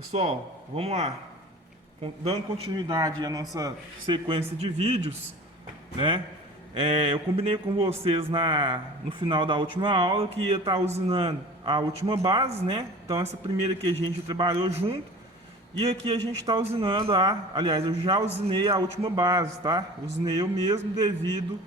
Pessoal, vamos lá. Dando continuidade à nossa sequência de vídeos, né? Eu combinei com vocês no final da última aula que ia estar usinando a última base, né? Então essa primeira que a gente trabalhou junto. E aqui a gente está usinando aliás, eu já usinei a última base, tá? Usinei eu mesmo devido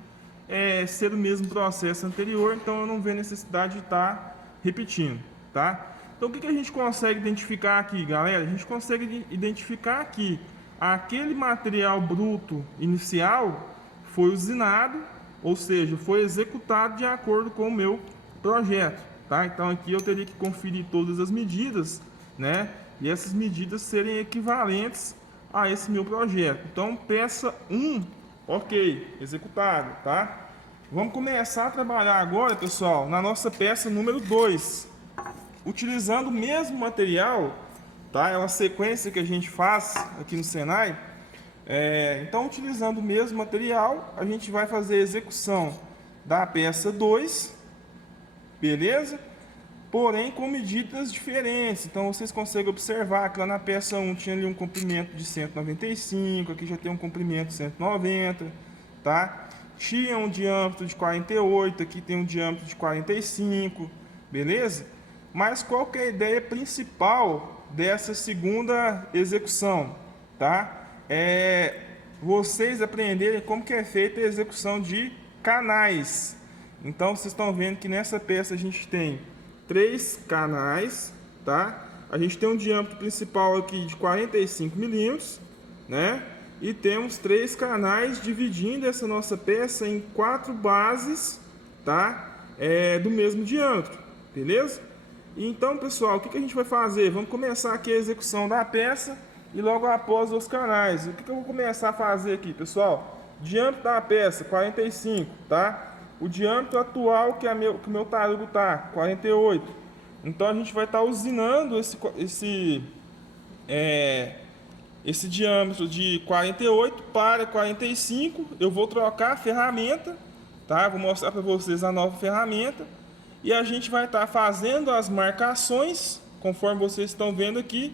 ser o mesmo processo anterior, então eu não vejo necessidade de estar repetindo, tá? Então o que a gente consegue identificar aqui, galera? A gente consegue identificar aqui aquele material bruto inicial foi usinado, ou seja, foi executado de acordo com o meu projeto, tá? Então aqui eu teria que conferir todas as medidas, né? E essas medidas serem equivalentes a esse meu projeto. Então peça 1, ok, executado, tá? Vamos começar a trabalhar agora, pessoal, na nossa peça número 2. Utilizando o mesmo material, tá? É uma sequência que a gente faz aqui no Senai. Então, utilizando o mesmo material, a gente vai fazer a execução da peça 2, beleza? Porém, com medidas diferentes. Então, vocês conseguem observar que lá na peça 1 tinha ali um comprimento de 195, aqui já tem um comprimento de 190, tá? Tinha um diâmetro de 48, aqui tem um diâmetro de 45, beleza? Mas qual que é a ideia principal dessa segunda execução, tá? Vocês aprenderem como que é feita a execução de canais. Então vocês estão vendo que nessa peça a gente tem 3 canais, tá? A gente tem um diâmetro principal aqui de 45 milímetros, né? E temos 3 canais dividindo essa nossa peça em 4 bases, tá? Do mesmo diâmetro, beleza? Então, pessoal, o que a gente vai fazer? Vamos começar aqui a execução da peça e logo após os canais. O que eu vou começar a fazer aqui, pessoal? Diâmetro da peça, 45, tá? O diâmetro atual que o meu tarugo tá, 48. Então, a gente vai estar usinando esse diâmetro de 48 para 45. Eu vou trocar a ferramenta, tá? Vou mostrar para vocês a nova ferramenta. E a gente vai estar fazendo as marcações, conforme vocês estão vendo aqui.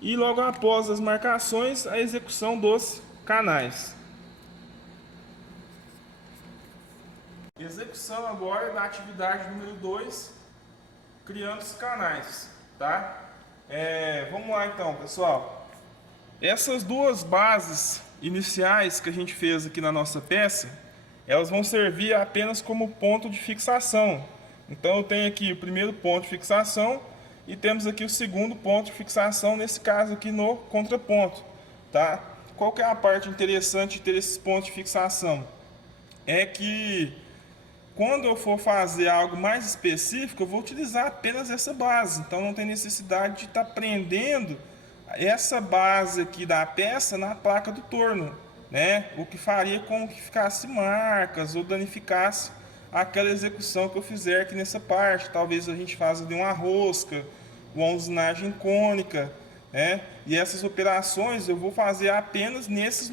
E logo após as marcações, a execução dos canais. Execução agora da atividade número 2, criando os canais, tá? Vamos lá então, pessoal. Essas duas bases iniciais que a gente fez aqui na nossa peça, elas vão servir apenas como ponto de fixação. Então eu tenho aqui o primeiro ponto de fixação e temos aqui o segundo ponto de fixação, nesse caso aqui no contraponto, tá? Qual que é a parte interessante de ter esses pontos de fixação? É que quando eu for fazer algo mais específico, eu vou utilizar apenas essa base. Então não tem necessidade de estar prendendo essa base aqui da peça na placa do torno, né? O que faria com que ficasse marcas ou danificasse aquela execução que eu fizer aqui nessa parte. Talvez a gente faça de uma rosca, uma usinagem cônica, né? E essas operações eu vou fazer apenas nesse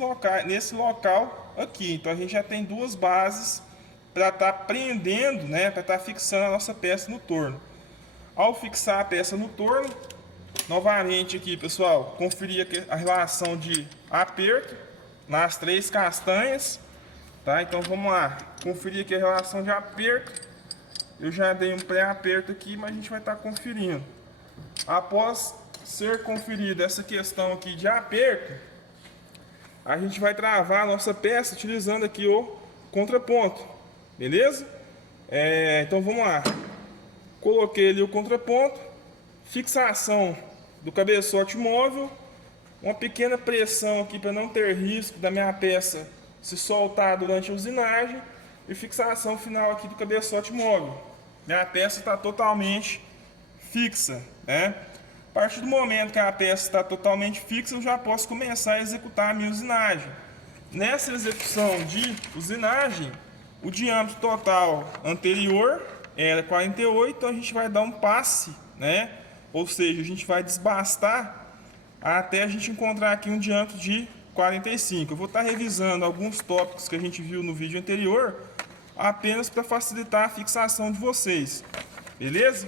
local aqui. Então a gente já tem duas bases para estar prendendo, né? Para estar fixando a nossa peça no torno. Ao fixar a peça no torno, novamente aqui, pessoal, conferir a relação de aperto nas 3 castanhas. Tá, então vamos lá, conferir aqui a relação de aperto. Eu já dei um pré-aperto aqui, mas a gente vai estar conferindo. Após ser conferida essa questão aqui de aperto, a gente vai travar a nossa peça utilizando aqui o contraponto, beleza? Então vamos lá, coloquei ali o contraponto, fixação do cabeçote móvel, uma pequena pressão aqui para não ter risco da minha peça se soltar durante a usinagem e fixação final aqui do cabeçote móvel. Minha peça está totalmente fixa, né? A partir do momento que a peça está totalmente fixa, eu já posso começar a executar a minha usinagem. Nessa execução de usinagem, o diâmetro total anterior era 48, então a gente vai dar um passe, né? Ou seja, a gente vai desbastar até a gente encontrar aqui um diâmetro de 45. Eu vou estar revisando alguns tópicos que a gente viu no vídeo anterior, apenas para facilitar a fixação de vocês, beleza?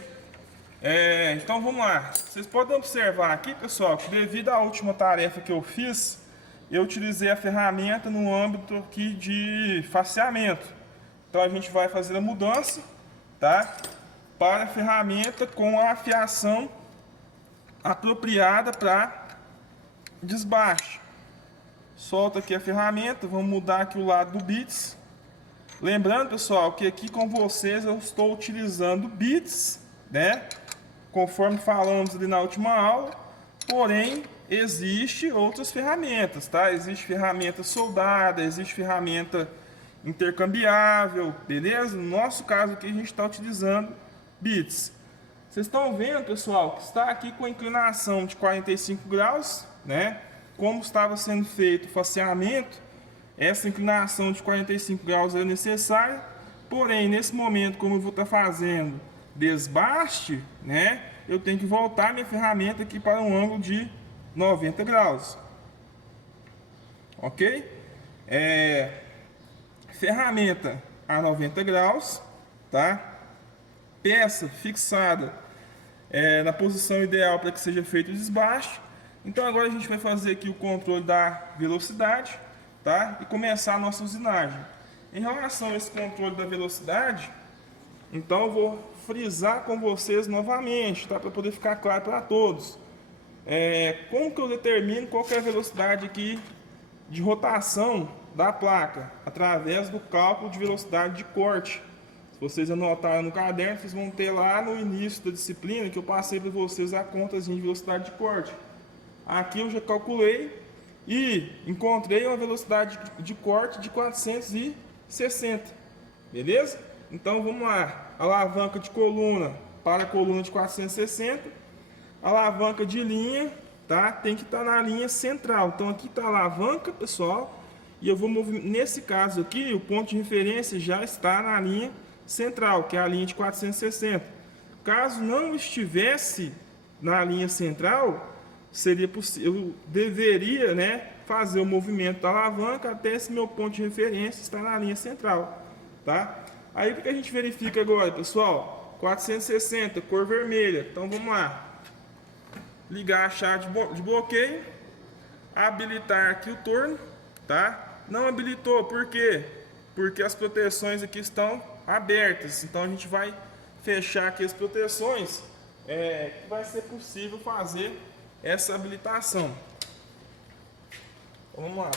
Então vamos lá. Vocês podem observar aqui, pessoal, que devido à última tarefa que eu fiz, eu utilizei a ferramenta no âmbito aqui de faceamento. Então a gente vai fazer a mudança, tá? Para a ferramenta com a afiação apropriada para desbaste. Solta aqui a ferramenta, vamos mudar aqui o lado do bits. Lembrando, pessoal, que aqui com vocês eu estou utilizando bits, né? Conforme falamos ali na última aula, porém existe outras ferramentas, tá? Existe ferramenta soldada, existe ferramenta intercambiável, beleza? No nosso caso aqui a gente está utilizando bits. Vocês estão vendo, pessoal, que está aqui com a inclinação de 45 graus, né? Como estava sendo feito o faceamento, essa inclinação de 45 graus é necessária, porém nesse momento, como eu vou estar fazendo desbaste, né? Eu tenho que voltar minha ferramenta aqui para um ângulo de 90 graus. Ok? Ferramenta a 90 graus, tá? Peça fixada na posição ideal para que seja feito o desbaste. Então agora a gente vai fazer aqui o controle da velocidade, tá? E começar a nossa usinagem. Em relação a esse controle da velocidade, então eu vou frisar com vocês novamente, tá? Para poder ficar claro para todos. Como que eu determino qual que é a velocidade aqui de rotação da placa? Através do cálculo de velocidade de corte. Se vocês anotaram no caderno, vocês vão ter lá no início da disciplina que eu passei para vocês a contazinha de velocidade de corte. Aqui eu já calculei e encontrei uma velocidade de corte de 460, beleza? Então vamos lá. Alavanca de coluna para a coluna de 460. Alavanca de linha, tá? Tem que estar na linha central. Então aqui está a alavanca, pessoal. E eu vou mover, nesse caso aqui, o ponto de referência já está na linha central, que é a linha de 460. Caso não estivesse na linha central, seria possível, eu deveria, né, fazer o movimento da alavanca até esse meu ponto de referência estar na linha central, tá? Aí o que a gente verifica agora, pessoal? 460, cor vermelha. Então vamos lá. Ligar a chave de bloqueio. Habilitar aqui o torno, tá? Não habilitou, por quê? Porque as proteções aqui estão abertas. Então a gente vai fechar aqui as proteções. Que vai ser possível fazer essa habilitação. Então, vamos lá.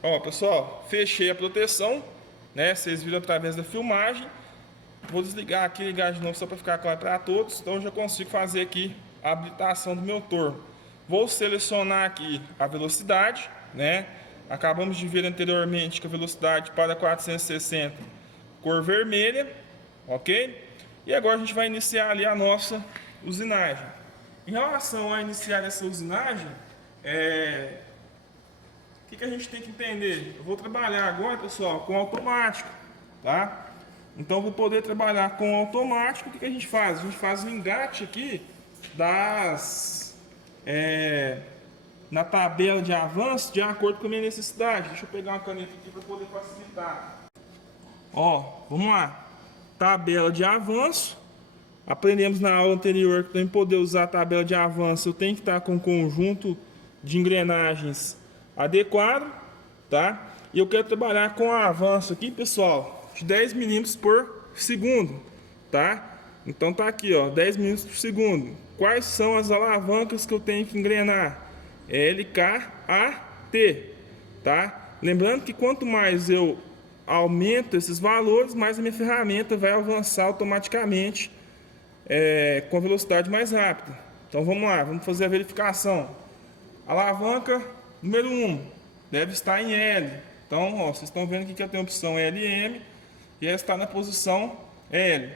Ó, pessoal, fechei a proteção, né? Vocês viram através da filmagem. Vou desligar aqui e ligar de novo só para ficar claro para todos. Então eu já consigo fazer aqui a habilitação do meu torno. Vou selecionar aqui a velocidade, né? Acabamos de ver anteriormente que a velocidade para 460, cor vermelha, ok? E agora a gente vai iniciar ali a nossa usinagem. Em relação a iniciar essa usinagem, o que a gente tem que entender? Eu vou trabalhar agora, pessoal, com automático, tá? Então, vou poder trabalhar com automático. O que a gente faz? A gente faz o engate aqui na tabela de avanço de acordo com a minha necessidade. Deixa eu pegar uma caneta aqui para poder facilitar. Ó, vamos lá. Tabela de avanço. Aprendemos na aula anterior que para poder usar a tabela de avanço eu tenho que estar com um conjunto de engrenagens adequado, tá? E eu quero trabalhar com avanço aqui, pessoal, de 10 milímetros por segundo, tá? Então tá aqui, ó, 10 milímetros por segundo. Quais são as alavancas que eu tenho que engrenar? LKAT, tá? Lembrando que quanto mais eu aumento esses valores, mais a minha ferramenta vai avançar automaticamente com a velocidade mais rápida. Então vamos lá, vamos fazer a verificação. Alavanca número 1 deve estar em L. Então, ó, vocês estão vendo aqui que eu tenho a opção LM e ela está na posição L.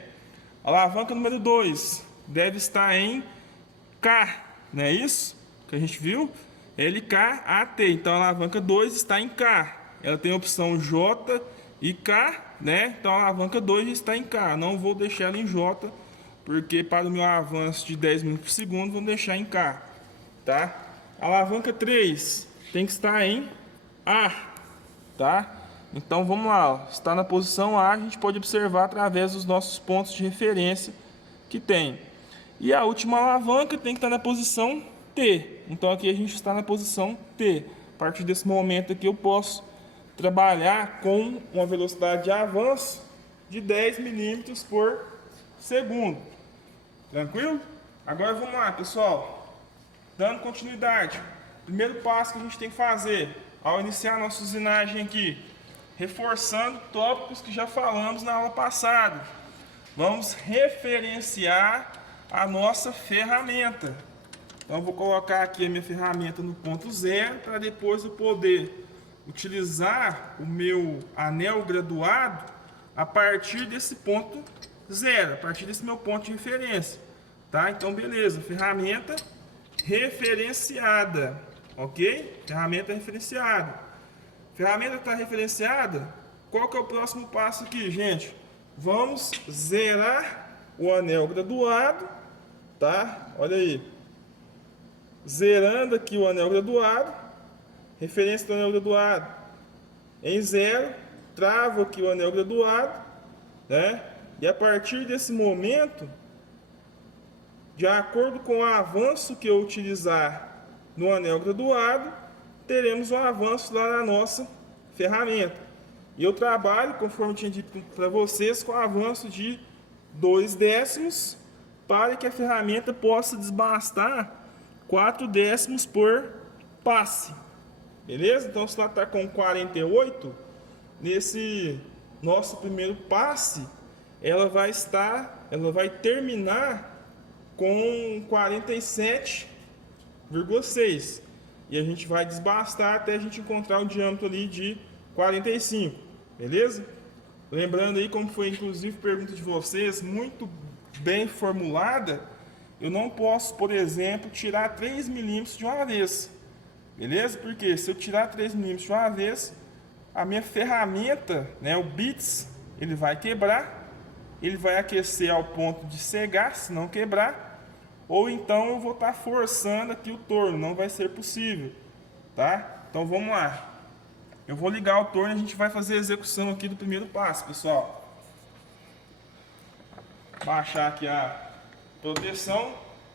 Alavanca número 2 deve estar em K, não é isso? Que a gente viu? LKAT. Então a alavanca 2 está em K. Ela tem a opção J e K, né? Então a alavanca 2 está em K. Não vou deixar ela em J, porque para o meu avanço de 10 milímetros por segundo, vou deixar em K, tá? A alavanca 3 tem que estar em A, tá? Então vamos lá, ó. Está na posição A, a gente pode observar através dos nossos pontos de referência que tem. E a última alavanca tem que estar na posição T. Então aqui a gente está na posição T. A partir desse momento aqui eu posso trabalhar com uma velocidade de avanço de 10 milímetros por segundo. Tranquilo? Agora vamos lá, pessoal. Dando continuidade. Primeiro passo que a gente tem que fazer ao iniciar a nossa usinagem aqui, reforçando tópicos que já falamos na aula passada. Vamos referenciar a nossa ferramenta. Então eu vou colocar aqui a minha ferramenta no ponto zero para depois eu poder utilizar o meu anel graduado a partir desse ponto zero, a partir desse meu ponto de referência, tá? Então beleza, ferramenta referenciada, ok? Ferramenta referenciada. Ferramenta está referenciada. Qual que é o próximo passo aqui, gente? Vamos zerar o anel graduado, tá? Olha aí. Zerando aqui o anel graduado. Referência do anel graduado em zero. Travo aqui o anel graduado, né? E a partir desse momento, de acordo com o avanço que eu utilizar no anel graduado, teremos um avanço lá na nossa ferramenta. E eu trabalho, conforme eu tinha dito para vocês, com avanço de 2 décimos, para que a ferramenta possa desbastar 4 décimos por passe. Beleza? Então, se ela está com 48, nesse nosso primeiro passe, ela vai terminar com 47,6. E a gente vai desbastar até a gente encontrar o diâmetro ali de 45, beleza? Lembrando aí, como foi inclusive pergunta de vocês, muito bem formulada, eu não posso, por exemplo, tirar 3 milímetros de uma vez, beleza? Porque se eu tirar 3 milímetros de uma vez, a minha ferramenta, né, o bits, ele vai quebrar, ele vai aquecer ao ponto de cegar, se não quebrar, ou então eu vou estar forçando aqui o torno, não vai ser possível, tá? Então vamos lá. Eu vou ligar o torno e a gente vai fazer a execução aqui do primeiro passo, pessoal. Baixar aqui a proteção,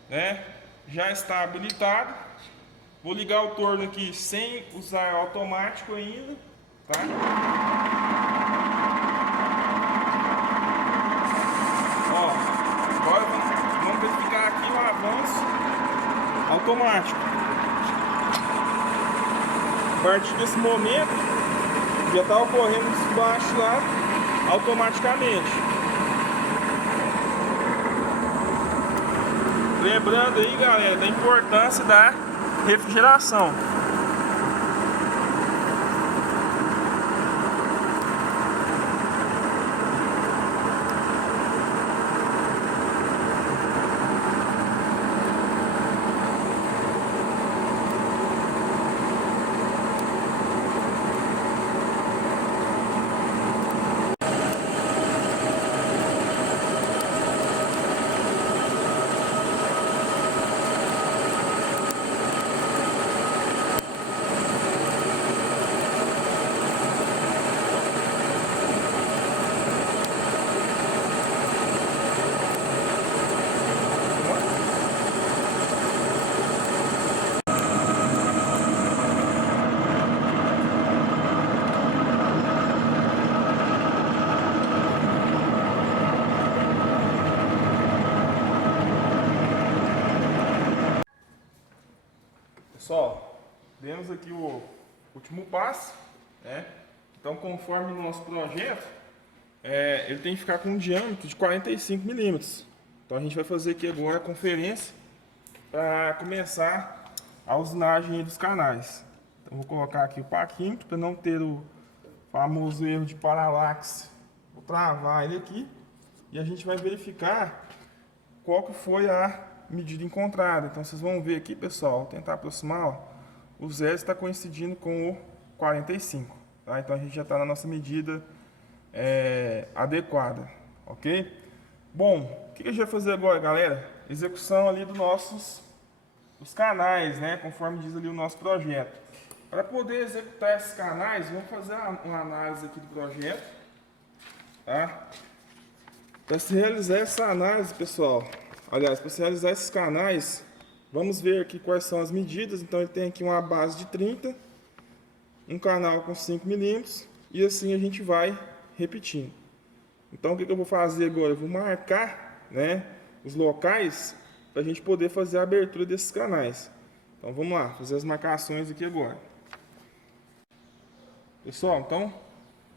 né? Já está habilitado. Vou ligar o torno aqui sem usar automático ainda, tá? Ó, agora vamos verificar aqui o avanço automático. A partir desse momento, já está ocorrendo desbaixo lá automaticamente. Lembrando aí, galera, da importância da refrigeração. Pessoal, demos aqui o último passo, né? Então, conforme o nosso projeto, ele tem que ficar com um diâmetro de 45 milímetros. Então, a gente vai fazer aqui agora a conferência para começar a usinagem dos canais. Então, vou colocar aqui o paquímetro para não ter o famoso erro de paralaxe. Vou travar ele aqui e a gente vai verificar qual que foi a medida encontrada. Então vocês vão ver aqui, pessoal, vou tentar aproximar, ó, o 0 está coincidindo com o 45, tá? Então a gente já está na nossa medida adequada, ok? Bom, o que a gente vai fazer agora, galera? Execução ali dos canais, né? Conforme diz ali o nosso projeto. Para poder executar esses canais, vamos fazer uma análise aqui do projeto, tá? Para se realizar essa análise, pessoal, aliás, para se realizar esses canais, vamos ver aqui quais são as medidas. Então ele tem aqui uma base de 30, um canal com 5 milímetros, e assim a gente vai repetindo. Então o que eu vou fazer agora? Eu vou marcar, né, os locais para a gente poder fazer a abertura desses canais. Então vamos lá, fazer as marcações aqui agora. Pessoal, então,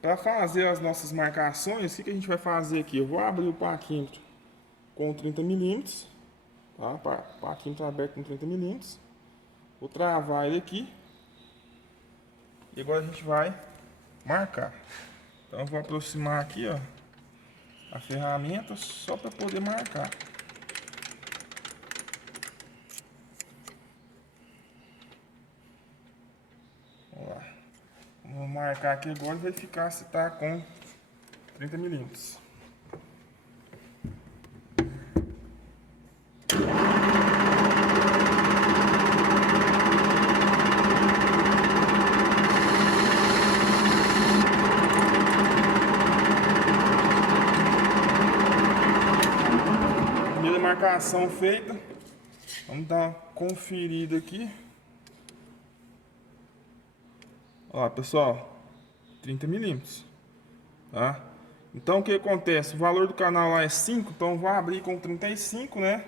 para fazer as nossas marcações, o que a gente vai fazer aqui? Eu vou abrir o paquímetro com 30 milímetros, tá? O paquímetro aberto com 30 milímetros. Vou travar ele aqui. E agora a gente vai marcar. Então eu vou aproximar aqui, ó, a ferramenta só para poder marcar. Vamos lá. Vou marcar aqui agora e verificar se está com 30 milímetros. Primeira marcação feita. Vamos dar uma conferida aqui. Ó, pessoal, 30 milímetros, tá? Então o que acontece? O valor do canal lá é 5, então eu vou abrir com 35, né?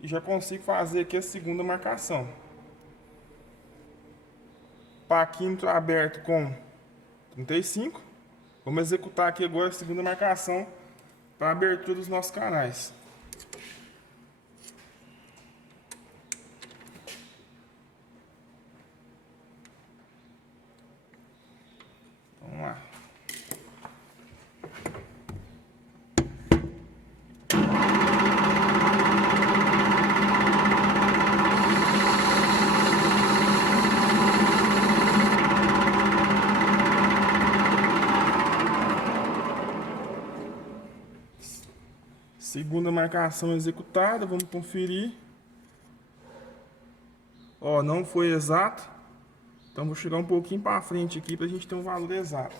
E já consigo fazer aqui a segunda marcação. Paquímetro aberto com 35. Vamos executar aqui agora a segunda marcação para a abertura dos nossos canais. Vamos lá. Segunda marcação executada, vamos conferir. Ó, não foi exato. Então vou chegar um pouquinho para frente aqui para a gente ter um valor exato.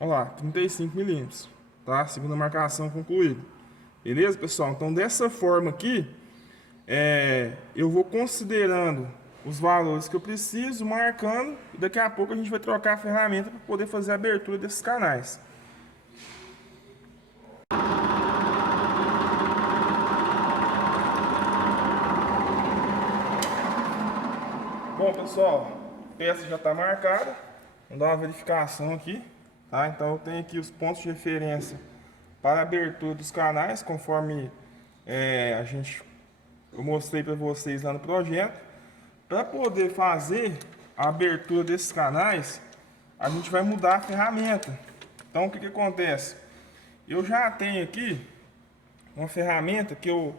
Olha lá, 35 milímetros, tá? Segunda marcação concluída. Beleza, pessoal? Então, dessa forma aqui, eu vou considerando os valores que eu preciso, marcando, e daqui a pouco a gente vai trocar a ferramenta para poder fazer a abertura desses canais. Bom, pessoal, a peça já está marcada. Vamos dar uma verificação aqui. Tá? Então eu tenho aqui os pontos de referência para a abertura dos canais, conforme eu mostrei para vocês lá no projeto. Para poder fazer a abertura desses canais, a gente vai mudar a ferramenta. Então o que acontece? Eu já tenho aqui uma ferramenta que eu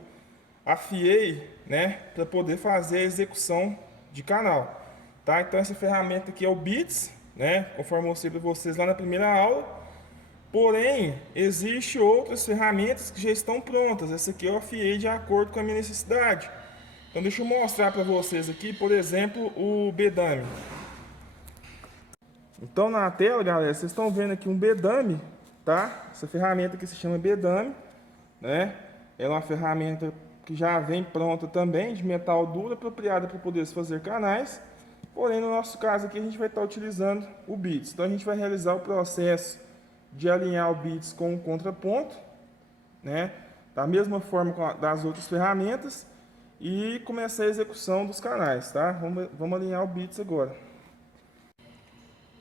afiei, né, para poder fazer a execução de canal. Tá? Então essa ferramenta aqui é o Bits, né? Conforme eu mostrei para vocês lá na primeira aula. Porém, existem outras ferramentas que já estão prontas. Essa aqui eu afiei de acordo com a minha necessidade. Então deixa eu mostrar para vocês aqui, por exemplo, o Bedame. Então na tela, galera, vocês estão vendo aqui um Bedame, tá? Essa ferramenta aqui se chama Bedame, né? Ela é uma ferramenta que já vem pronta também, de metal duro, apropriada para poder se fazer canais. Porém, no nosso caso aqui, a gente vai estar utilizando o Bits. Então, a gente vai realizar o processo de alinhar o Bits com o contraponto, né? Da mesma forma das outras ferramentas. E começar a execução dos canais, tá? Vamos alinhar o Bits agora.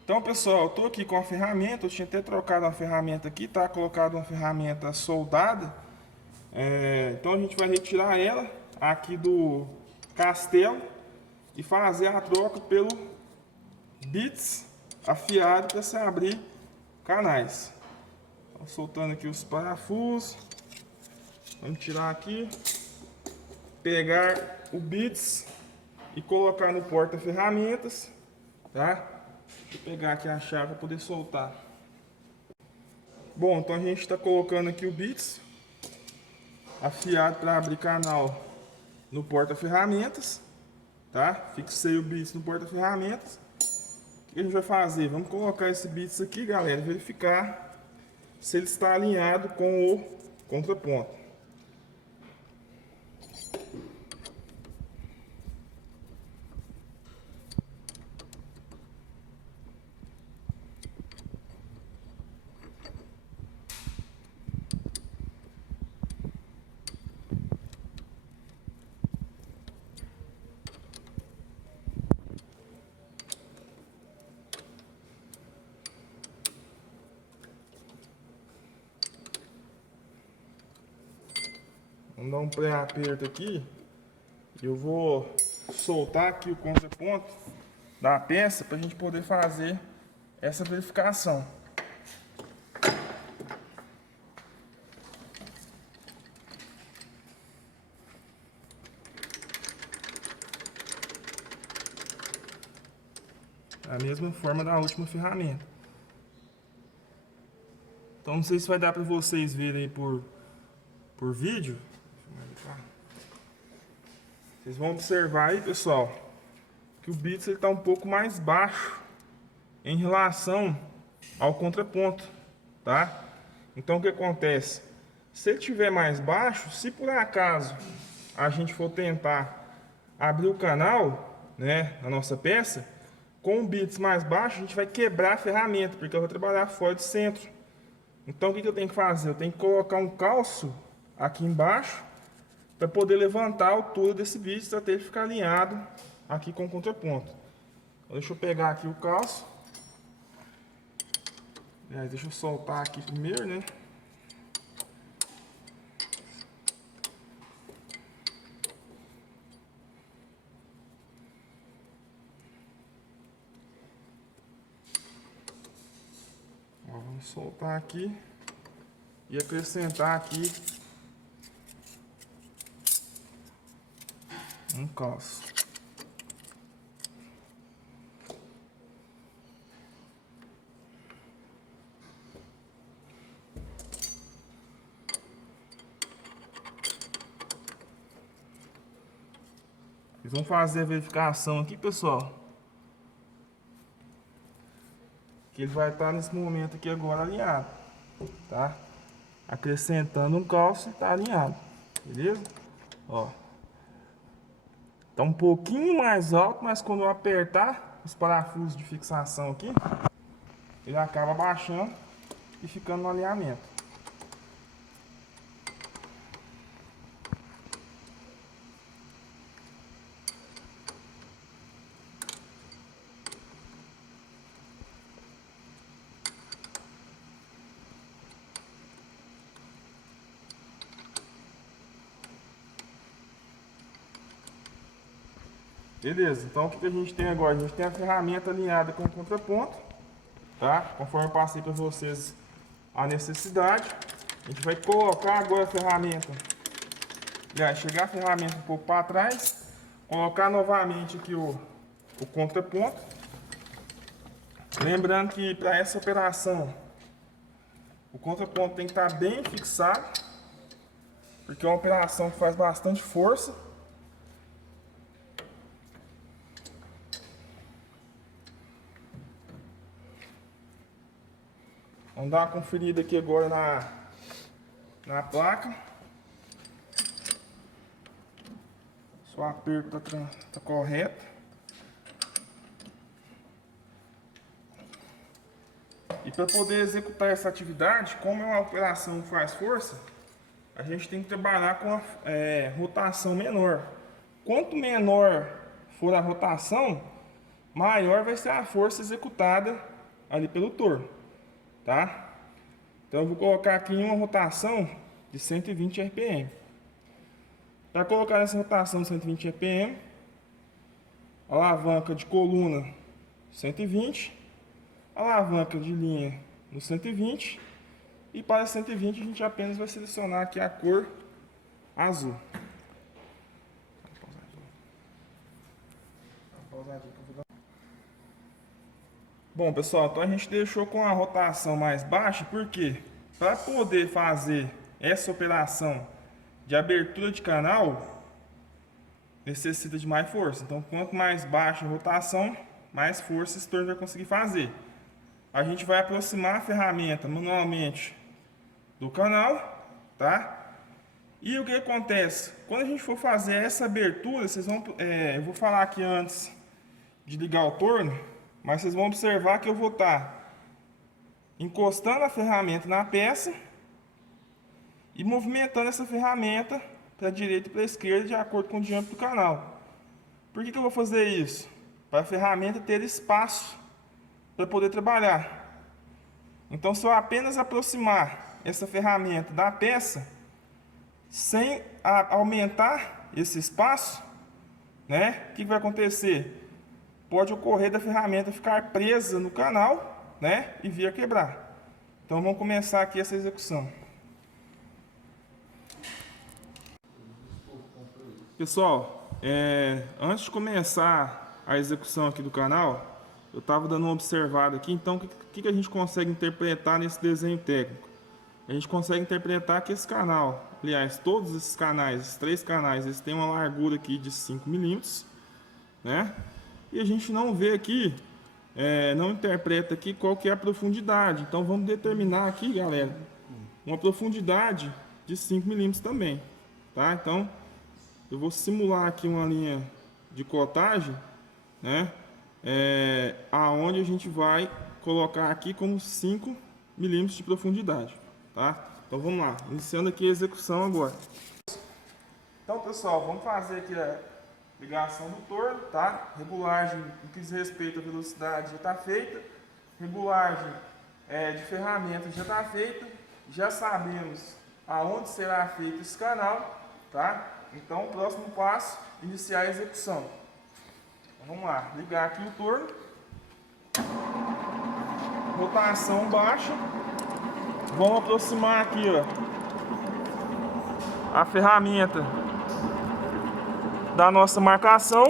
Então, pessoal, eu estou aqui com a ferramenta. Eu tinha até trocado uma ferramenta aqui, tá? Colocado uma ferramenta soldada. Então, a gente vai retirar ela aqui do castelo e fazer a troca pelo bits afiados para se abrir canais. Então, soltando aqui os parafusos. Vamos tirar aqui. Pegar o bits e colocar no porta-ferramentas, tá? Deixa eu pegar aqui a chave para poder soltar. Bom, então a gente está colocando aqui o bits afiado para abrir canal no porta-ferramentas, tá? Fixei o bits no porta-ferramentas. O que a gente vai fazer? Vamos colocar esse bits aqui, galera, verificar se ele está alinhado com o contraponto. Vamos dar um pré-aperto aqui. Eu vou soltar aqui o contraponto da peça para a gente poder fazer essa verificação. Da mesma forma da última ferramenta. Então não sei se vai dar para vocês verem aí por vídeo. Vocês vão observar aí, pessoal, que o bits está um pouco mais baixo em relação ao contraponto, tá? Então o que acontece? Se ele estiver mais baixo, se por acaso a gente for tentar abrir o canal, né, na nossa peça, com o bits mais baixo, a gente vai quebrar a ferramenta, porque ela vai trabalhar fora de centro. Então o que eu tenho que fazer? Eu tenho que colocar um calço aqui embaixo para poder levantar a altura desse bits até ele ficar alinhado aqui com o contraponto. Então, deixa eu pegar aqui o calço. Deixa eu soltar aqui primeiro, né? Ó, vamos soltar aqui e acrescentar aqui um calço. Eles vão fazer a verificação aqui, pessoal. Que ele vai estar nesse momento aqui agora alinhado, tá? Acrescentando um calço e tá alinhado, beleza? Ó. Tá um pouquinho mais alto, mas quando eu apertar os parafusos de fixação aqui, ele acaba baixando e ficando no alinhamento. Beleza, então o que a gente tem agora? A gente tem a ferramenta alinhada com o contraponto, tá? Conforme eu passei para vocês a necessidade. A gente vai colocar agora a ferramenta, chegar a ferramenta um pouco para trás, colocar novamente aqui o contraponto. Lembrando que para essa operação, o contraponto tem que estar bem fixado, porque é uma operação que faz bastante força. Vamos dar uma conferida aqui agora na placa. Se o aperto tá correto. E para poder executar essa atividade, como é uma operação que faz força, a gente tem que trabalhar com a rotação menor. Quanto menor for a rotação, maior vai ser a força executada ali pelo torno. Tá? Então eu vou colocar aqui uma rotação de 120 RPM. Para colocar essa rotação de 120 RPM, a alavanca de coluna 120, alavanca de linha no 120, e para 120 a gente apenas vai selecionar aqui a cor azul. Bom, pessoal, então a gente deixou com a rotação mais baixa, porque para poder fazer essa operação de abertura de canal, necessita de mais força. Então, quanto mais baixa a rotação, mais força esse torno vai conseguir fazer. A gente vai aproximar a ferramenta manualmente do canal, tá? E o que acontece? Quando a gente for fazer essa abertura, vocês vão, eu vou falar aqui antes de ligar o torno, mas vocês vão observar que eu vou estar encostando a ferramenta na peça e movimentando essa ferramenta para a direita e para a esquerda de acordo com o diâmetro do canal. Por que eu vou fazer isso? Para a ferramenta ter espaço para poder trabalhar. Então, se eu apenas aproximar essa ferramenta da peça, sem aumentar esse espaço, né, o que vai acontecer? Pode ocorrer da ferramenta ficar presa no canal, né, e vir a quebrar. Então, vamos começar aqui essa execução. Pessoal, antes de começar a execução aqui do canal, eu estava dando uma observada aqui. Então, o que a gente consegue interpretar nesse desenho técnico? A gente consegue interpretar que esse canal, aliás, todos esses canais, esses 3 canais, eles têm uma largura aqui de 5 milímetros, né? E a gente não vê aqui, não interpreta aqui qual que é a profundidade. Então, vamos determinar aqui, galera, uma profundidade de 5 milímetros também, tá? Então, eu vou simular aqui uma linha de cotagem, né? Aonde a gente vai colocar aqui como 5 milímetros de profundidade, tá? Então vamos lá, iniciando aqui a execução agora. Então, pessoal, vamos fazer aqui a ligação do torno, tá? Regulagem no que diz respeito à velocidade já está feita, regulagem de ferramenta já está feita, já sabemos aonde será feito esse canal, tá? Então, o próximo passo, iniciar a execução. Então, vamos lá, ligar aqui o torno. Rotação baixa. Vamos aproximar aqui, ó, a ferramenta da nossa marcação.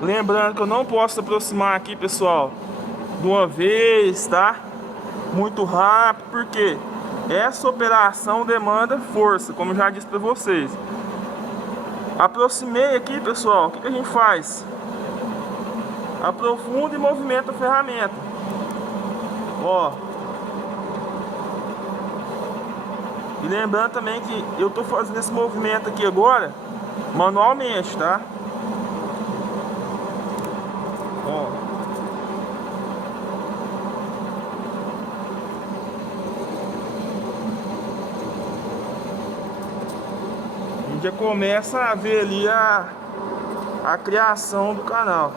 Lembrando que eu não posso aproximar aqui, pessoal, de uma vez, tá? Muito rápido, porque essa operação demanda força, como eu já disse para vocês. Aproximei aqui, pessoal, o que a gente faz? Aprofunda e movimenta a ferramenta. Ó. E lembrando também que eu estou fazendo esse movimento aqui agora manualmente, tá? Ó. Já começa a ver ali a criação do canal.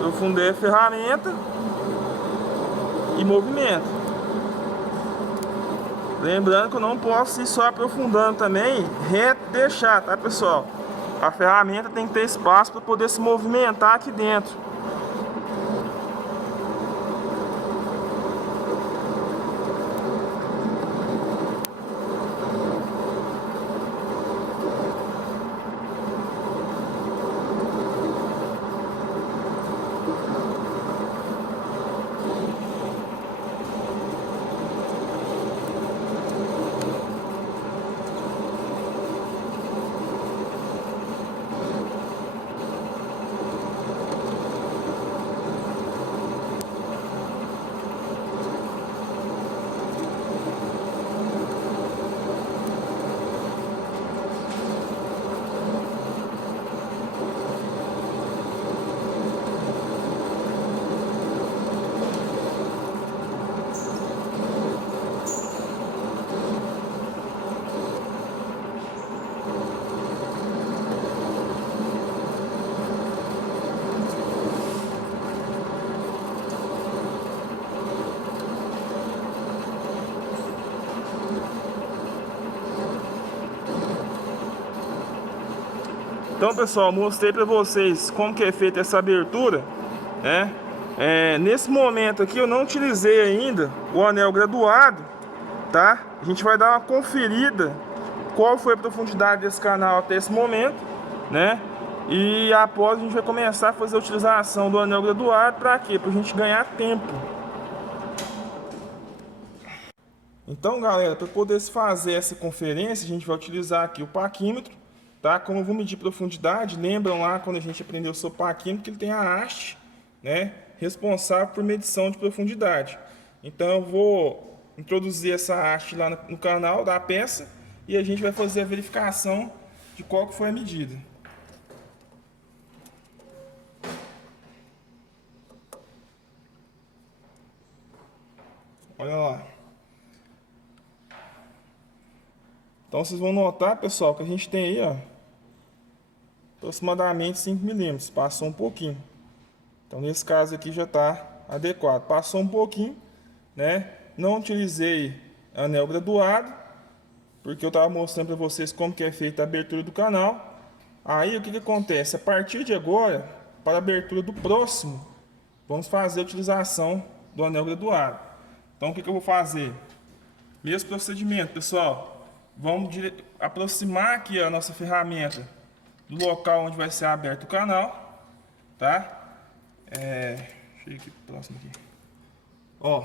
Aprofundei a ferramenta e movimento. Lembrando que eu não posso ir só aprofundando também, reto deixar, tá, pessoal? A ferramenta tem que ter espaço para poder se movimentar aqui dentro. Então, pessoal, mostrei para vocês como que é feita essa abertura, né? Nesse momento aqui eu não utilizei ainda o anel graduado, tá? A gente vai dar uma conferida qual foi a profundidade desse canal até esse momento, né? E após a gente vai começar a fazer a utilização do anel graduado. Para quê? Para a gente ganhar tempo. Então, galera, para poder fazer essa conferência, a gente vai utilizar aqui o paquímetro, tá? Como eu vou medir profundidade, lembram lá quando a gente aprendeu sobre o paquímetro que ele tem a haste, né, responsável por medição de profundidade. Então eu vou introduzir essa haste lá no canal da peça e a gente vai fazer a verificação de qual que foi a medida. Olha lá. Então vocês vão notar, pessoal, que a gente tem aí, ó, aproximadamente 5 milímetros. Passou um pouquinho. Então nesse caso aqui já está adequado. Passou um pouquinho, né? Não utilizei anel graduado, porque eu estava mostrando para vocês como que é feita a abertura do canal. Aí o que acontece? A partir de agora, para a abertura do próximo, vamos fazer a utilização do anel graduado. Então o que eu vou fazer? Mesmo procedimento, pessoal. Vamos aproximar aqui a nossa ferramenta do local onde vai ser aberto o canal, tá? Deixa eu ir aqui próximo aqui. Ó,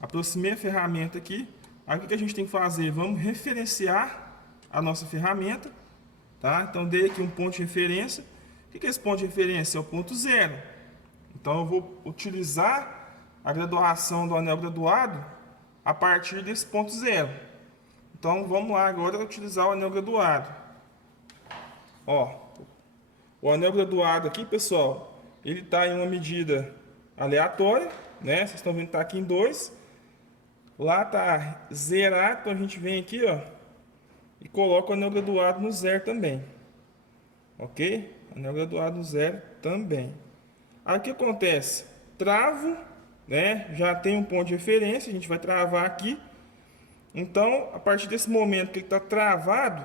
aproximei a ferramenta aqui. Aí o que a gente tem que fazer? Vamos referenciar a nossa ferramenta, tá? Então dei aqui um ponto de referência. O que é esse ponto de referência? É o ponto zero. Então eu vou utilizar a graduação do anel graduado a partir desse ponto zero. Então vamos lá agora utilizar o anel graduado. Ó, o anel graduado aqui, pessoal, ele está em uma medida aleatória, né? Vocês estão vendo que está aqui em 2. Lá está zerado, então a gente vem aqui, ó, e coloca o anel graduado no zero também. Ok? Anel graduado no zero também. Aí o que acontece? Travo, né? Já tem um ponto de referência, a gente vai travar aqui. Então, a partir desse momento que ele está travado,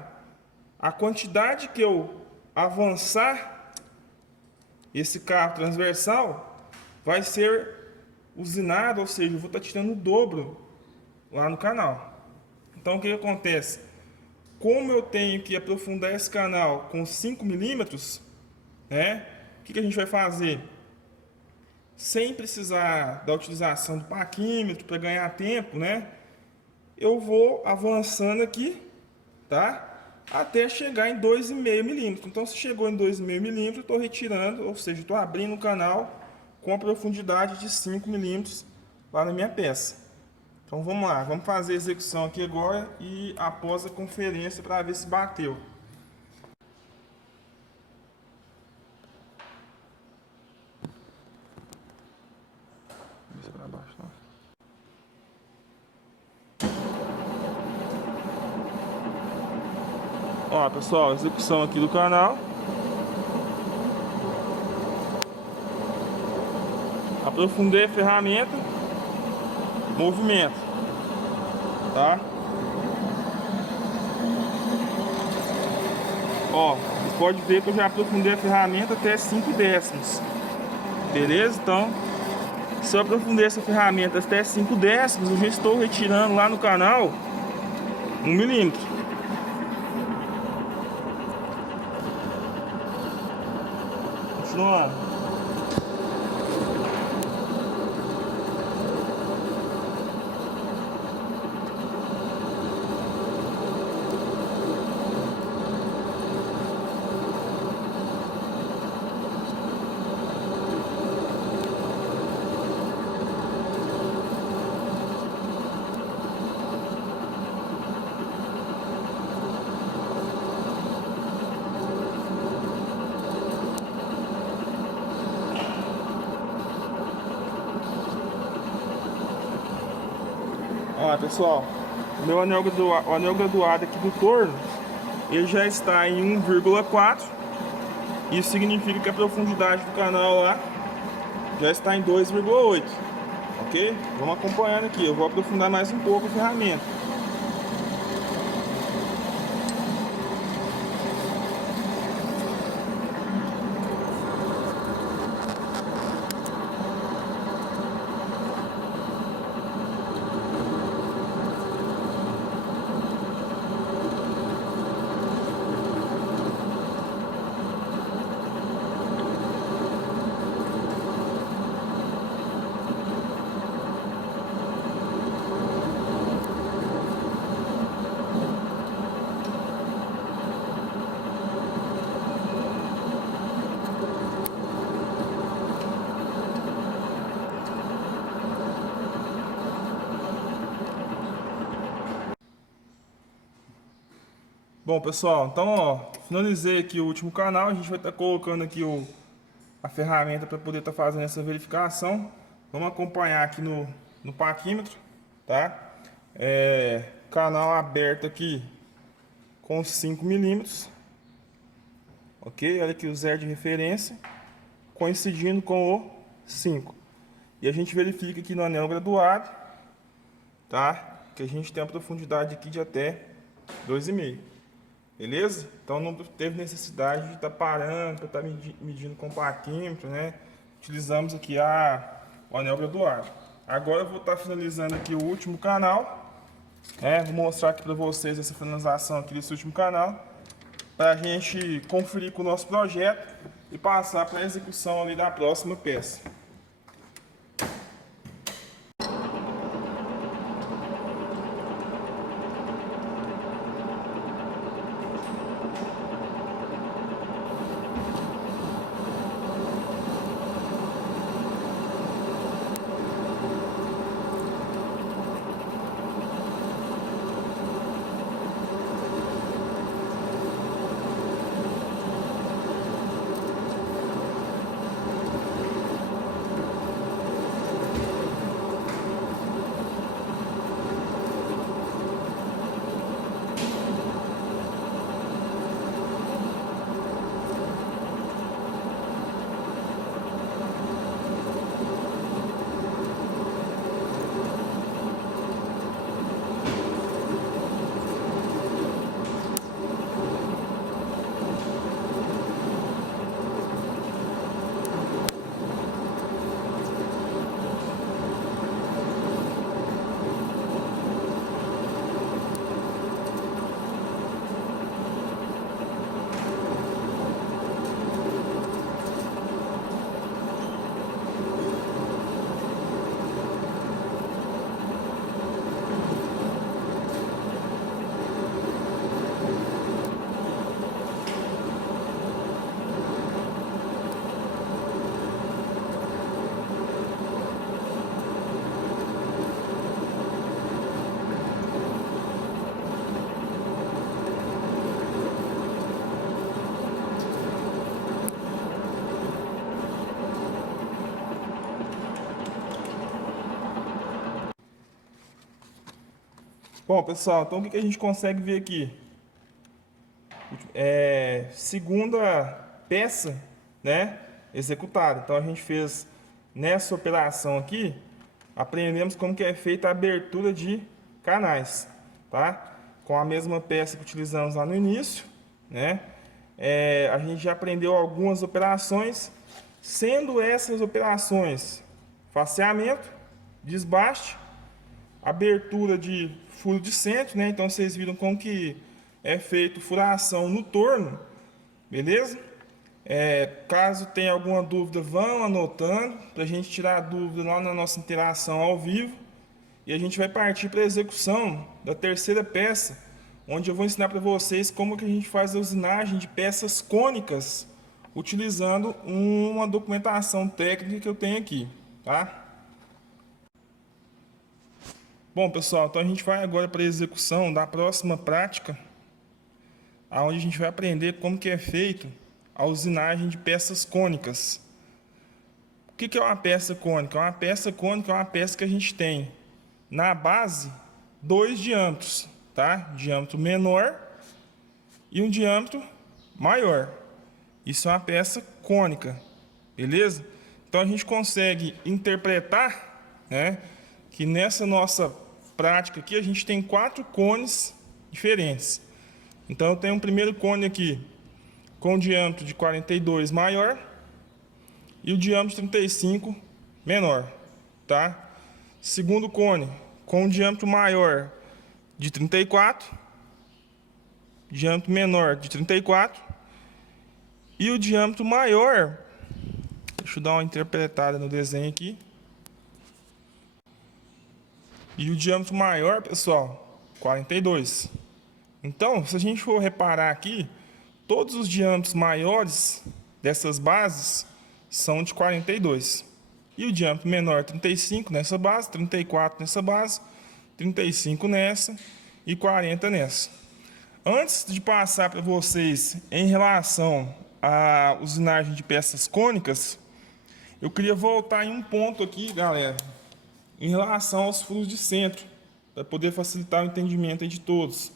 a quantidade que eu avançar esse carro transversal vai ser usinado, ou seja, eu vou estar tirando o dobro lá no canal. Então, o que acontece? Como eu tenho que aprofundar esse canal com 5 milímetros, né? O que a gente vai fazer? Sem precisar da utilização do paquímetro para ganhar tempo, né? Eu vou avançando aqui, tá? Até chegar em 2,5 milímetros. Então, se chegou em 2,5 milímetros, eu estou retirando, ou seja, estou abrindo o canal com a profundidade de 5 milímetros lá na minha peça. Então, vamos lá. Vamos fazer a execução aqui agora e após a conferência para ver se bateu. Para baixo, não. Ó, pessoal, execução aqui do canal. Aprofundei a ferramenta. Movimento. Tá? Ó, vocês podem ver que eu já aprofundei a ferramenta até 5 décimos. Beleza? Então, se eu aprofundei essa ferramenta até 5 décimos, eu já estou retirando lá no canal 1 milímetro. Continuando. Ó, pessoal, o anel graduado aqui do torno, ele já está em 1,4. Isso significa que a profundidade do canal lá já está em 2,8. Ok? Vamos acompanhando aqui. Eu vou aprofundar mais um pouco a ferramenta. Bom, pessoal, então, ó, finalizei aqui o último canal. A gente vai estar colocando aqui a ferramenta para poder estar fazendo essa verificação. Vamos acompanhar aqui no paquímetro, tá? Canal aberto aqui com 5 milímetros, ok? Olha aqui o zero de referência, coincidindo com o 5. E a gente verifica aqui no anel graduado, tá? Que a gente tem a profundidade aqui de até 2,5. Beleza? Então não teve necessidade de estar parando, para estar medindo com o paquímetro, né? Utilizamos aqui o anel graduado. Agora eu vou estar finalizando aqui o último canal, né? Vou mostrar aqui para vocês essa finalização aqui desse último canal, para a gente conferir com o nosso projeto e passar para a execução ali da próxima peça. Bom, pessoal, então o que a gente consegue ver aqui? Segunda peça, né, executada. Então a gente fez nessa operação aqui, aprendemos como que é feita a abertura de canais, tá? Com a mesma peça que utilizamos lá no início, né? A gente já aprendeu algumas operações, sendo essas operações faceamento, desbaste, abertura de furo de centro, né? Então vocês viram como que é feito furação no torno, beleza? Caso tenha alguma dúvida, vão anotando para a gente tirar a dúvida lá na nossa interação ao vivo. E a gente vai partir para a execução da terceira peça, onde eu vou ensinar para vocês como que a gente faz a usinagem de peças cônicas, utilizando uma documentação técnica que eu tenho aqui, tá? Bom, pessoal, então a gente vai agora para a execução da próxima prática, onde a gente vai aprender como que é feito a usinagem de peças cônicas. O que é uma peça cônica? Uma peça cônica é uma peça que a gente tem na base 2 diâmetros, tá? Diâmetro menor e um diâmetro maior. Isso é uma peça cônica, beleza? Então a gente consegue interpretar, né, que nessa nossa prática aqui a gente tem 4 cones diferentes. Então eu tenho um primeiro cone aqui com o diâmetro de 42 maior e o diâmetro de 35 menor, tá? Segundo cone com o diâmetro maior de 34, diâmetro menor de 34 e o diâmetro maior, deixa eu dar uma interpretada no desenho aqui. E o diâmetro maior, pessoal, 42. Então, se a gente for reparar aqui, todos os diâmetros maiores dessas bases são de 42. E o diâmetro menor, 35 nessa base, 34 nessa base, 35 nessa e 40 nessa. Antes de passar para vocês em relação à usinagem de peças cônicas, eu queria voltar em um ponto aqui, galera, em relação aos furos de centro, para poder facilitar o entendimento aí de todos.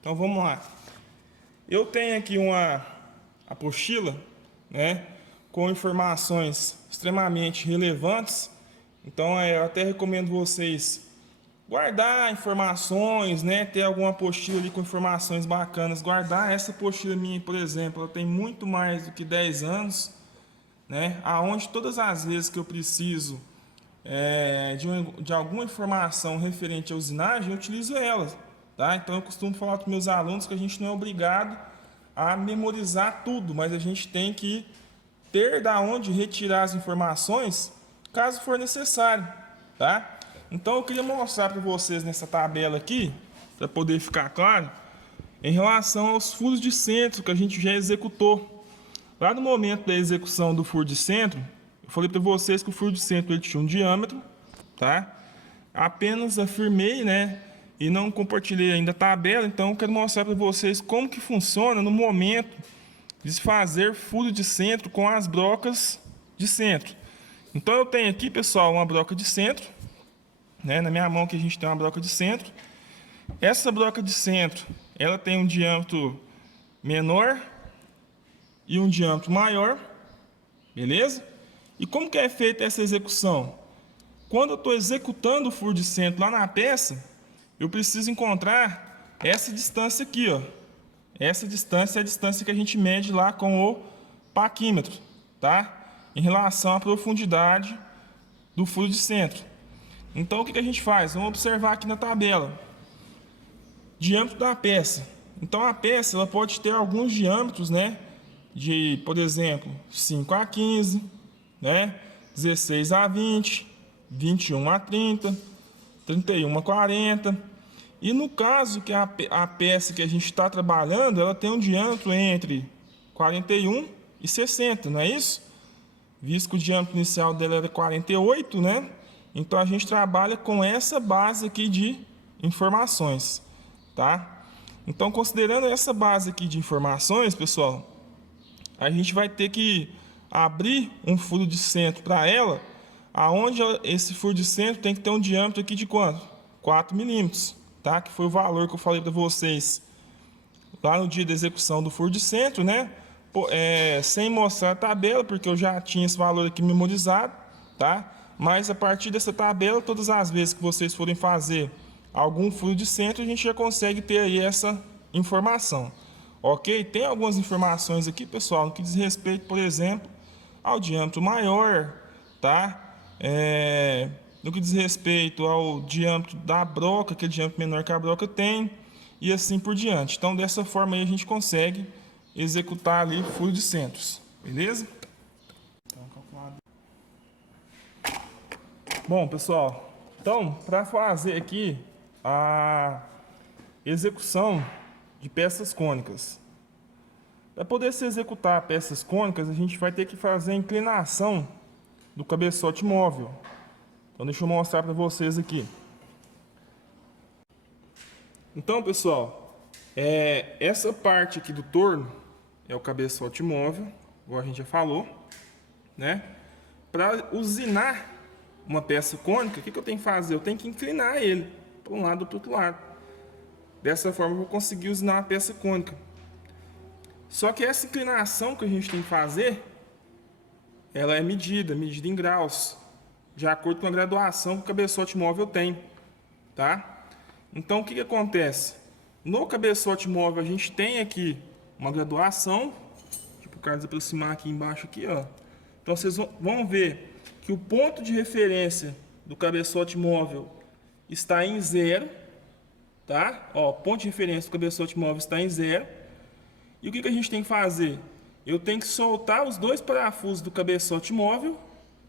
Então vamos lá. Eu tenho aqui uma apostila, né, com informações extremamente relevantes. Então eu até recomendo vocês guardar informações, né, ter alguma apostila ali com informações bacanas. Guardar essa apostila minha, por exemplo, ela tem muito mais do que 10 anos, né, aonde todas as vezes que eu preciso de alguma informação referente à usinagem, eu utilizo elas, tá? Então eu costumo falar para os meus alunos que a gente não é obrigado a memorizar tudo, mas a gente tem que ter da onde retirar as informações caso for necessário, tá? Então eu queria mostrar para vocês nessa tabela aqui, para poder ficar claro, em relação aos furos de centro que a gente já executou. Lá no momento da execução do furo de centro, eu falei para vocês que o furo de centro ele tinha um diâmetro, tá? Apenas afirmei, né? E não compartilhei ainda a tabela, então eu quero mostrar para vocês como que funciona no momento de se fazer furo de centro com as brocas de centro. Então eu tenho aqui, pessoal, uma broca de centro, né? Na minha mão aqui a gente tem uma broca de centro. Essa broca de centro, ela tem um diâmetro menor e um diâmetro maior, beleza? E como que é feita essa execução? Quando eu estou executando o furo de centro lá na peça, eu preciso encontrar essa distância aqui, ó. Essa distância é a distância que a gente mede lá com o paquímetro, tá? Em relação à profundidade do furo de centro. Então o que a gente faz? Vamos observar aqui na tabela. Diâmetro da peça. Então a peça ela pode ter alguns diâmetros, né? De, por exemplo, 5 a 15, né? 16 a 20, 21 a 30, 31 a 40. E no caso que a peça que a gente está trabalhando, ela tem um diâmetro entre 41 e 60, não é isso? Visto que o diâmetro inicial dela era 48, né? Então a gente trabalha com essa base aqui de informações, tá? Então considerando essa base aqui de informações, pessoal, a gente vai ter que abrir um furo de centro para ela, aonde esse furo de centro tem que ter um diâmetro aqui de quanto? 4 milímetros, tá? Que foi o valor que eu falei para vocês lá no dia da execução do furo de centro, né? Sem mostrar a tabela, porque eu já tinha esse valor aqui memorizado, tá? Mas a partir dessa tabela, todas as vezes que vocês forem fazer algum furo de centro, a gente já consegue ter aí essa informação. Ok? Tem algumas informações aqui, pessoal, no que diz respeito, por exemplo, ao diâmetro maior, tá? No que diz respeito ao diâmetro da broca, que é o diâmetro menor que a broca tem, e assim por diante. Então, dessa forma aí a gente consegue executar ali furo de centros, beleza? Bom, pessoal, então, para fazer aqui a execução de peças cônicas. Para poder se executar peças cônicas, a gente vai ter que fazer a inclinação do cabeçote móvel. Então, deixa eu mostrar para vocês aqui. Então, pessoal, essa parte aqui do torno é o cabeçote móvel, igual a gente já falou, né? Para usinar uma peça cônica, o que eu tenho que fazer? Eu tenho que inclinar ele para um lado ou para o outro lado. Dessa forma, eu vou conseguir usinar uma peça cônica. Só que essa inclinação que a gente tem que fazer, ela é medida em graus, de acordo com a graduação que o cabeçote móvel tem, tá? Então, o que acontece? No cabeçote móvel, a gente tem aqui uma graduação, tipo o Carlos aproximar aqui embaixo, aqui, ó. Então, vocês vão ver que o ponto de referência do cabeçote móvel está em 0, tá? Ó, o ponto de referência do cabeçote móvel está em 0. E o que a gente tem que fazer? Eu tenho que soltar os dois parafusos do cabeçote móvel,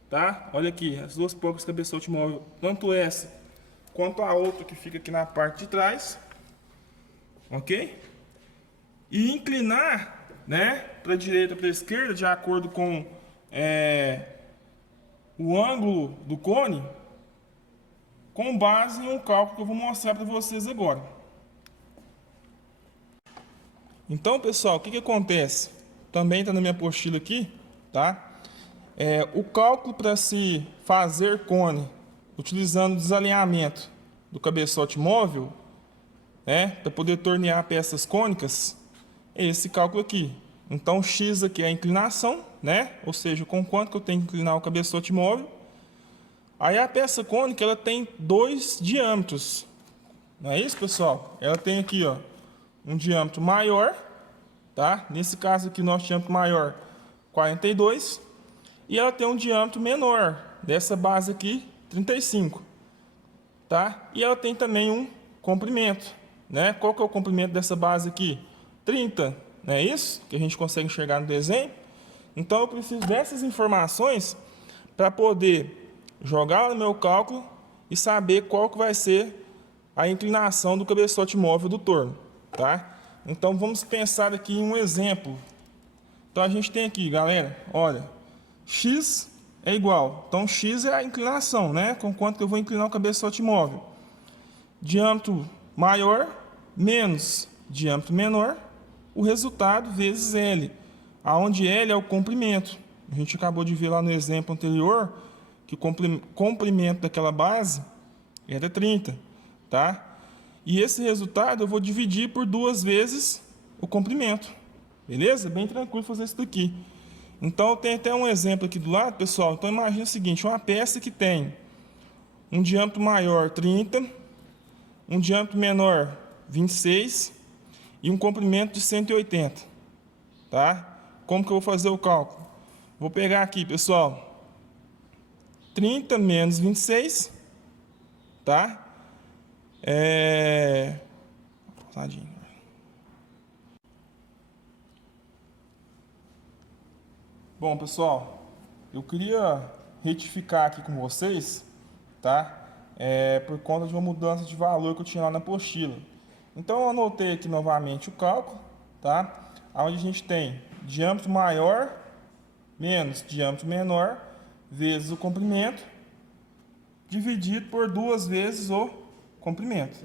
tá? Olha aqui, as duas porcas do cabeçote móvel, tanto essa quanto a outra que fica aqui na parte de trás, ok? E inclinar, né, para a direita, para a esquerda, de acordo com o ângulo do cone, com base em um cálculo que eu vou mostrar para vocês agora. Então, pessoal, o que acontece? Também está na minha apostila aqui, tá? O cálculo para se fazer cone utilizando o desalinhamento do cabeçote móvel, né, para poder tornear peças cônicas, é esse cálculo aqui. Então, x aqui é a inclinação, né? Ou seja, com quanto que eu tenho que inclinar o cabeçote móvel. Aí a peça cônica, ela tem dois diâmetros. Não é isso, pessoal? Ela tem aqui, ó, um diâmetro maior, tá? Nesse caso aqui, nosso diâmetro maior, 42. E ela tem um diâmetro menor, dessa base aqui, 35. Tá? E ela tem também um comprimento, né? Qual que é o comprimento dessa base aqui? 30, não é isso? Que a gente consegue enxergar no desenho. Então eu preciso dessas informações para poder jogar no meu cálculo e saber qual que vai ser a inclinação do cabeçote móvel do torno, tá? Então vamos pensar aqui em um exemplo. Então a gente tem aqui, galera, olha, x é igual, então x é a inclinação, né? Com quanto que eu vou inclinar o cabeçote móvel. Diâmetro maior menos diâmetro menor, o resultado vezes L, aonde L é o comprimento. A gente acabou de ver lá no exemplo anterior que o comprimento daquela base era 30, tá? E esse resultado eu vou dividir por 2 vezes o comprimento, beleza? Bem tranquilo fazer isso daqui. Então, eu tenho até um exemplo aqui do lado, pessoal. Então, imagina o seguinte, uma peça que tem um diâmetro maior, 30, um diâmetro menor, 26, e um comprimento de 180, tá? Como que eu vou fazer o cálculo? Vou pegar aqui, pessoal, 30 menos 26, tá? Bom, pessoal, eu queria retificar aqui com vocês, tá? Por conta de uma mudança de valor que eu tinha lá na apostila. Então, eu anotei aqui novamente o cálculo, tá? Onde a gente tem diâmetro maior menos diâmetro menor vezes o comprimento dividido por 2 vezes o comprimento,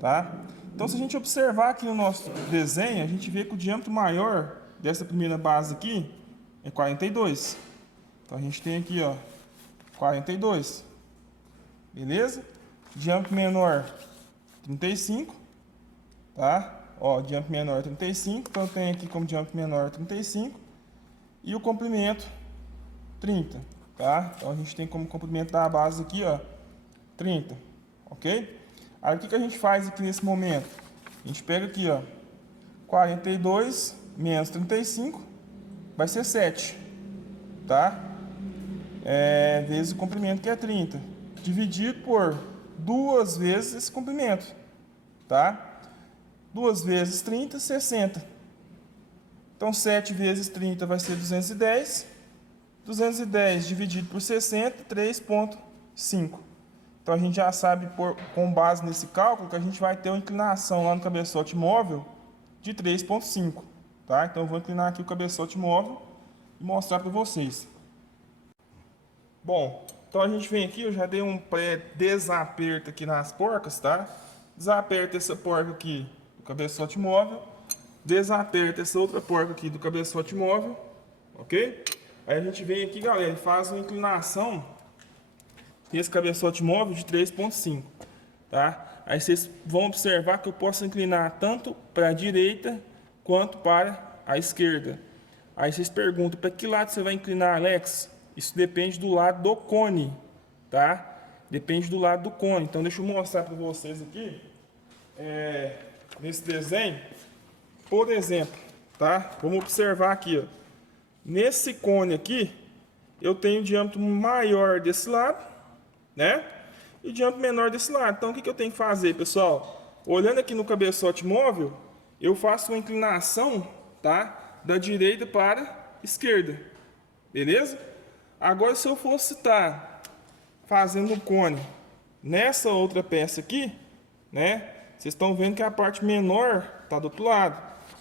tá? Então, se a gente observar aqui no nosso desenho, a gente vê que o diâmetro maior dessa primeira base aqui é 42. Então, a gente tem aqui, ó, 42. Beleza? Diâmetro menor, 35. Tá? Ó, diâmetro menor, 35. Então, eu tenho aqui como diâmetro menor, 35. E o comprimento, 30. Tá? Então, a gente tem como comprimento da base aqui, ó, 30. Ok? Aí, o que a gente faz aqui nesse momento? A gente pega aqui, ó, 42 menos 35. Vai ser 7, tá? Vezes o comprimento, que é 30, dividido por 2 vezes esse comprimento, tá? 2 vezes 30, 60. Então, 7 vezes 30 vai ser 210. 210 dividido por 60, 3,5. Então, a gente já sabe, com base nesse cálculo, que a gente vai ter uma inclinação lá no cabeçote móvel de 3,5. Tá? Então, eu vou inclinar aqui o cabeçote móvel e mostrar para vocês. Bom, então a gente vem aqui, eu já dei um pré-desaperto aqui nas porcas, tá? Desaperta essa porca aqui do cabeçote móvel, desaperta essa outra porca aqui do cabeçote móvel, ok? Aí a gente vem aqui, galera, e faz uma inclinação nesse cabeçote móvel de 3,5, tá? Aí vocês vão observar que eu posso inclinar tanto para a direita quanto para a esquerda. Aí vocês perguntam, para que lado você vai inclinar, Alex? Isso depende do lado do cone, tá? Depende do lado do cone. Então, deixa eu mostrar para vocês aqui, nesse desenho. Por exemplo, tá? Vamos observar aqui, ó. Nesse cone aqui, eu tenho diâmetro maior desse lado, né? E diâmetro menor desse lado. Então, o que eu tenho que fazer, pessoal? Olhando aqui no cabeçote móvel, eu faço uma inclinação, tá? Da direita para a esquerda, beleza? Agora, se eu fosse estar fazendo o cone nessa outra peça aqui, né? Vocês estão vendo que a parte menor está do outro lado.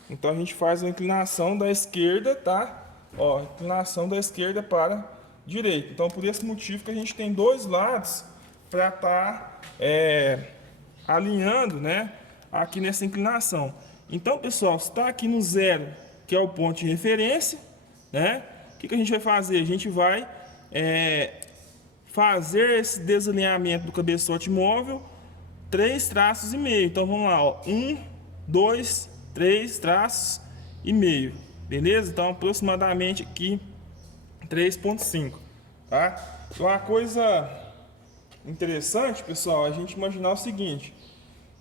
Então, a gente faz a inclinação da esquerda, tá? Ó, inclinação da esquerda para a direita. Então, por esse motivo que a gente tem dois lados para estar alinhando, né? Aqui nessa inclinação. Então, pessoal, se está aqui no zero, que é o ponto de referência, né? O que a gente vai fazer? A gente vai fazer esse desalinhamento do cabeçote móvel 3 traços e meio. Então vamos lá, ó. 1, 2, 3 traços e meio. Beleza? Então aproximadamente aqui 3,5, tá? Então uma coisa interessante, pessoal, a gente imaginar o seguinte,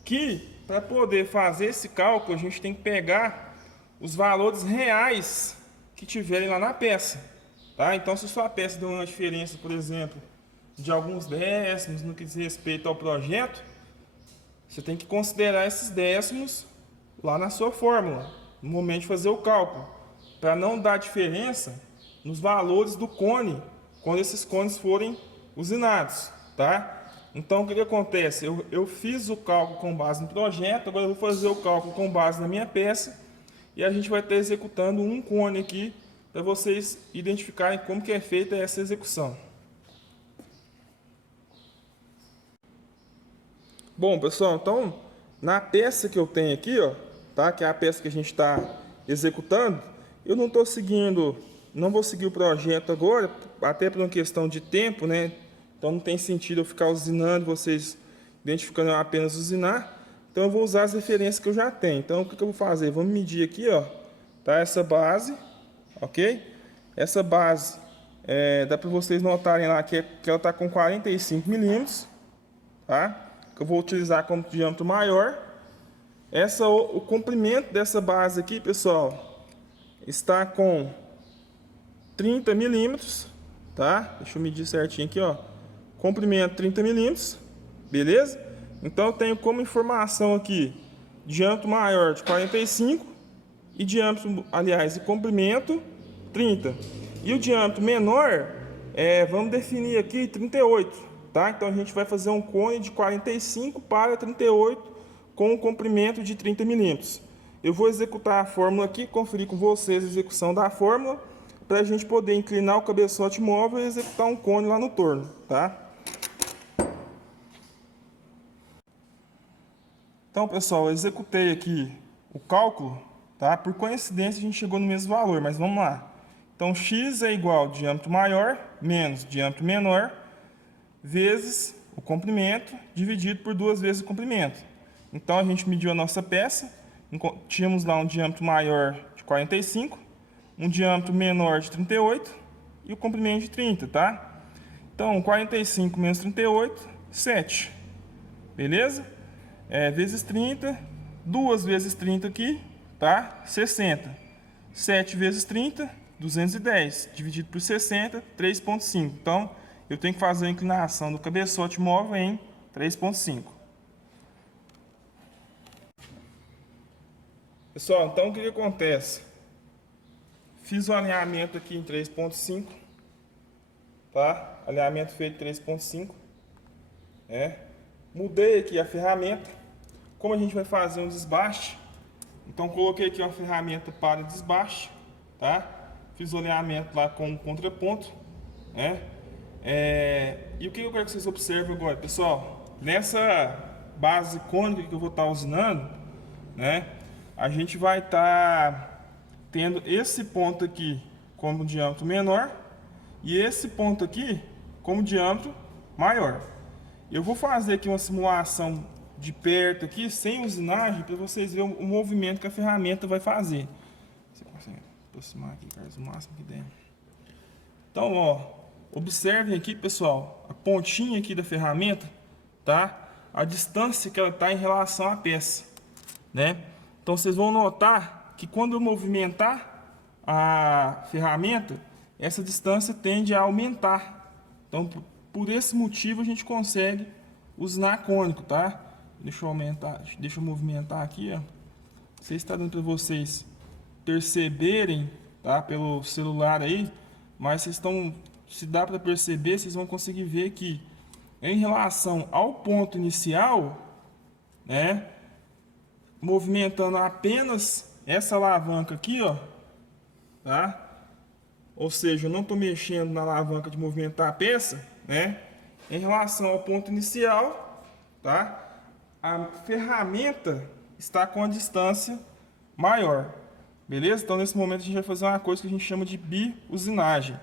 que para poder fazer esse cálculo, a gente tem que pegar os valores reais que tiverem lá na peça, tá? Então se sua peça deu uma diferença, por exemplo, de alguns décimos no que diz respeito ao projeto, você tem que considerar esses décimos lá na sua fórmula, no momento de fazer o cálculo, para não dar diferença nos valores do cone, quando esses cones forem usinados, tá? Então, o que acontece? Eu fiz o cálculo com base no projeto, agora eu vou fazer o cálculo com base na minha peça, e a gente vai estar executando um cone aqui, para vocês identificarem como que é feita essa execução. Bom, pessoal, então, na peça que eu tenho aqui, ó, tá? Que é a peça que a gente está executando, eu não estou seguindo, não vou seguir o projeto agora, até por uma questão de tempo, né? Então não tem sentido eu ficar usinando, vocês identificando apenas usinar. Então eu vou usar as referências que eu já tenho. Então o que eu vou fazer? Vamos medir aqui, ó, tá? Essa base, ok? Essa base, dá para vocês notarem lá que ela está com 45 milímetros, tá? Que eu vou utilizar como diâmetro maior. O comprimento dessa base aqui, pessoal, está com 30 milímetros, tá? Deixa eu medir certinho aqui, ó. Comprimento 30 milímetros, beleza? Então eu tenho como informação aqui diâmetro maior de 45 e diâmetro, aliás, e comprimento 30. E o diâmetro menor, vamos definir aqui 38. Tá? Então a gente vai fazer um cone de 45 para 38 com um comprimento de 30 milímetros. Eu vou executar a fórmula aqui, conferir com vocês a execução da fórmula, para a gente poder inclinar o cabeçote móvel e executar um cone lá no torno. Tá? Então, pessoal, eu executei aqui o cálculo. Tá? Por coincidência a gente chegou no mesmo valor, mas vamos lá. Então x é igual a diâmetro maior menos diâmetro menor, vezes o comprimento, dividido por 2 vezes o comprimento. Então, a gente mediu a nossa peça, tínhamos lá um diâmetro maior de 45, um diâmetro menor de 38 e o comprimento de 30, tá? Então, 45 menos 38, 7. Beleza? Vezes 30, 2 vezes 30 aqui, tá? 60. 7 vezes 30, 210, dividido por 60, 3,5. Então, eu tenho que fazer a inclinação do cabeçote móvel em 3,5. Pessoal, então o que acontece? Fiz o alinhamento aqui em 3,5. Tá? Alinhamento feito em 3,5. Mudei aqui a ferramenta. Como a gente vai fazer um desbaste, então coloquei aqui uma ferramenta para desbaste. Tá? Fiz o alinhamento lá com um contraponto. E o que eu quero que vocês observem agora, pessoal? Nessa base cônica que eu vou estar usinando, a gente vai estar tendo esse ponto aqui como diâmetro menor e esse ponto aqui como diâmetro maior. Eu vou fazer aqui uma simulação de perto aqui, sem usinagem, para vocês verem o movimento que a ferramenta vai fazer. Você consegue aproximar aqui, Carlos, o máximo que der. Então, ó, observem aqui, pessoal, a pontinha aqui da ferramenta, tá? A distância que ela está em relação à peça, Então, vocês vão notar que quando eu movimentar a ferramenta, essa distância tende a aumentar. Então, por esse motivo, a gente consegue usinar cônico, tá? Deixa eu movimentar aqui, ó. Não sei se está dando para vocês perceberem, tá? Pelo celular aí, mas vocês estão, se dá para perceber, vocês vão conseguir ver que em relação ao ponto inicial, movimentando apenas essa alavanca aqui, ó, tá? Ou seja, eu não estou mexendo na alavanca de movimentar a peça, em relação ao ponto inicial, tá? A ferramenta está com a distância maior. Beleza? Então nesse momento a gente vai fazer uma coisa que a gente chama de biusinagem.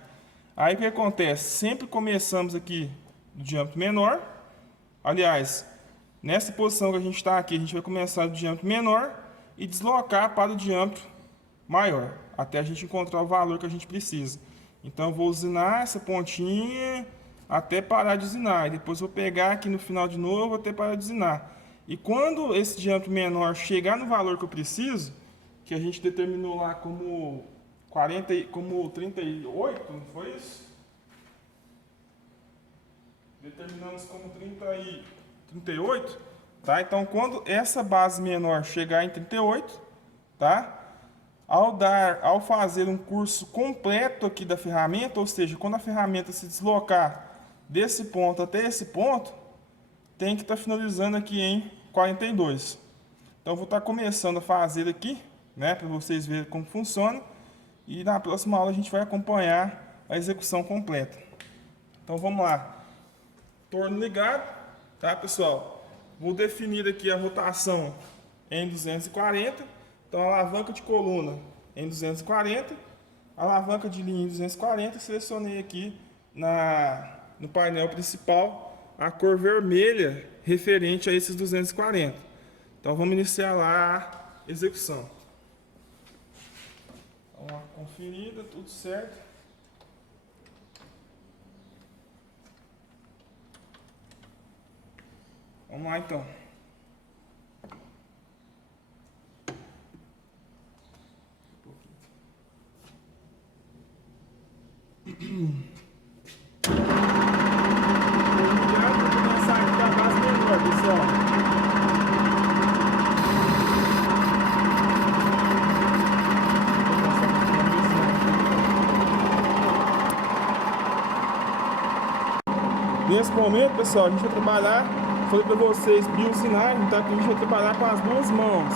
Aí o que acontece? Sempre começamos aqui do diâmetro menor. Aliás, nessa posição que a gente está aqui, a gente vai começar do diâmetro menor e deslocar para o diâmetro maior, até a gente encontrar o valor que a gente precisa. Então eu vou usinar essa pontinha até parar de usinar. E depois vou pegar aqui no final de novo até parar de usinar. E quando esse diâmetro menor chegar no valor que eu preciso, que a gente determinou lá como 38, não foi isso? Determinamos como 38, tá? Então quando essa base menor chegar em 38, tá? Ao fazer um curso completo aqui da ferramenta, ou seja, quando a ferramenta se deslocar desse ponto até esse ponto, tem que estar finalizando aqui em 42. Então, eu vou estar começando a fazer aqui, né, para vocês verem como funciona. E na próxima aula a gente vai acompanhar a execução completa. Então, vamos lá. Torno ligado, tá, pessoal? Vou definir aqui a rotação em 240. Então, a alavanca de coluna em 240, a alavanca de linha em 240, selecionei aqui no painel principal a cor vermelha referente a esses 240. Então, vamos iniciar lá a execução. Vamos lá, conferida, tudo certo. Vamos lá, então. Nesse momento, pessoal, a gente vai trabalhar, falei para vocês, biusinagem, tá? Que a gente vai trabalhar com as duas mãos,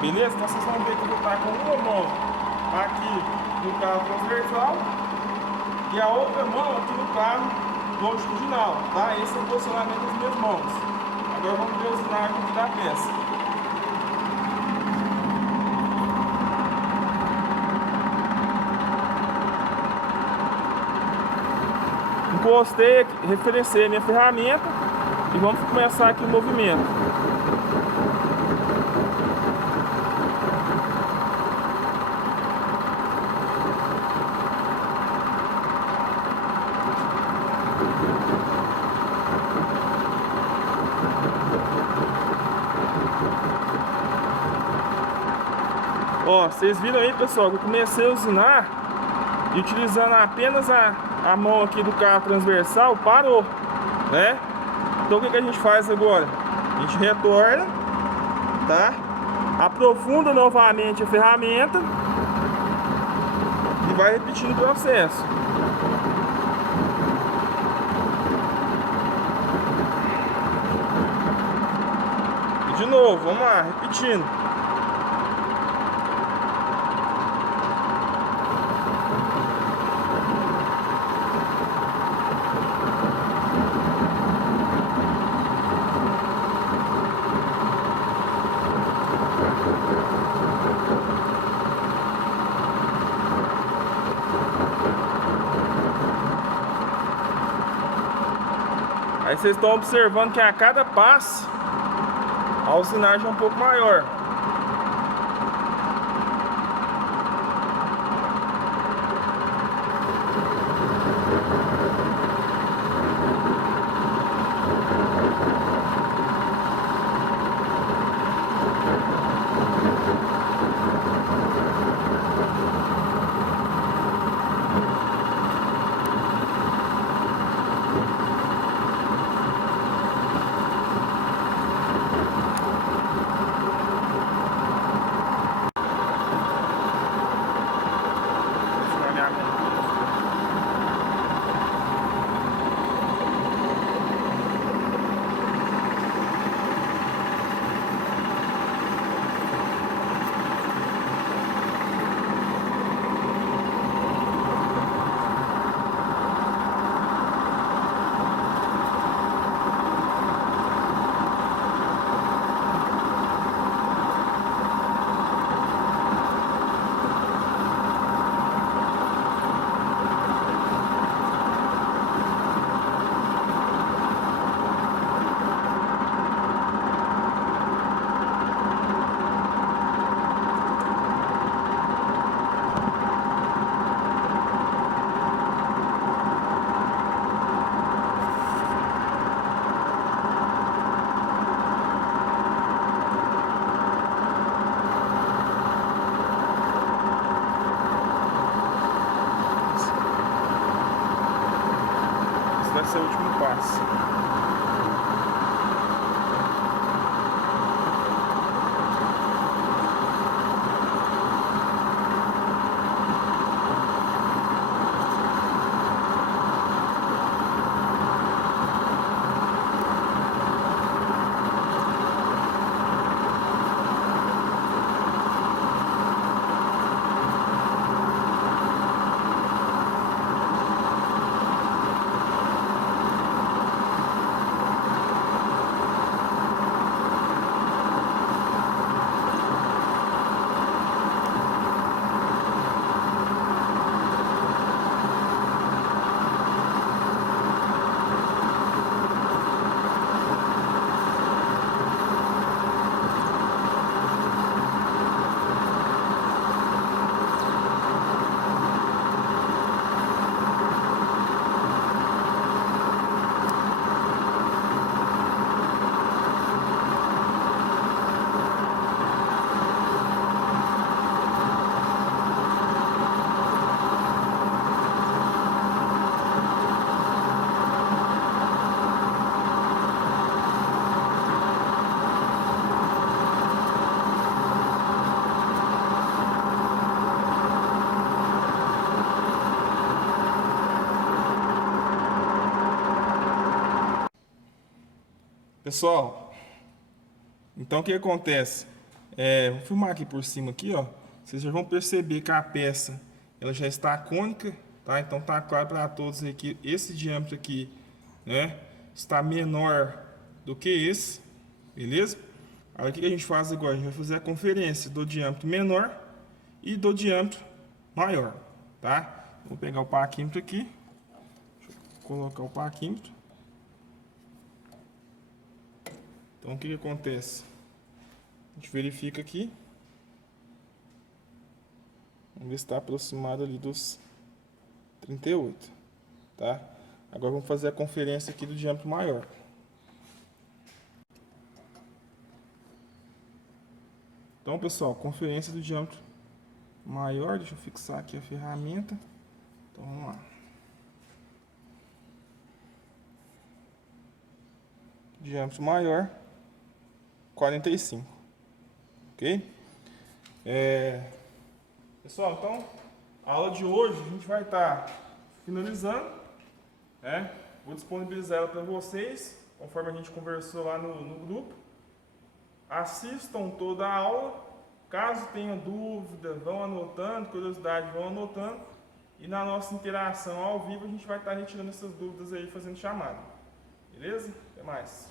beleza? Então vocês vão ver que eu vou estar com uma mão aqui no carro transversal e a outra mão aqui no carro longitudinal, tá? Esse é o posicionamento das minhas mãos. Agora vamos ver a usinagem aqui da peça. Encostei aqui, referenciei a minha ferramenta e vamos começar aqui o movimento. Ó, vocês viram aí, pessoal, que eu comecei a usinar e utilizando apenas a mão aqui do carro transversal, parou, né? Então o que a gente faz agora? A gente retorna, tá? Aprofunda novamente a ferramenta e vai repetindo o processo. E de novo, vamos lá, repetindo. Aí vocês estão observando que a cada passo a usinagem é um pouco maior. Pessoal, então o que acontece? Vou filmar aqui por cima aqui, ó. Vocês já vão perceber que a peça ela já está cônica, tá? Então tá claro para todos aí que esse diâmetro aqui, né, está menor do que esse, beleza? Aí o que a gente faz agora? A gente vai fazer a conferência do diâmetro menor e do diâmetro maior, tá? Vou pegar o parquímetro aqui, deixa eu colocar o parquímetro. Então o que acontece? A gente verifica aqui. Vamos ver se está aproximado ali dos 38, tá? Agora vamos fazer a conferência aqui do diâmetro maior. Então, pessoal, conferência do diâmetro maior, deixa eu fixar aqui a ferramenta. Então, vamos lá. Diâmetro maior, 45, ok? Pessoal, então, a aula de hoje a gente vai estar finalizando, né? Vou disponibilizar ela para vocês, conforme a gente conversou lá no grupo. Assistam toda a aula. Caso tenha dúvida, vão anotando, curiosidade, vão anotando. E na nossa interação ao vivo a gente vai estar retirando essas dúvidas aí, fazendo chamada. Beleza? Até mais.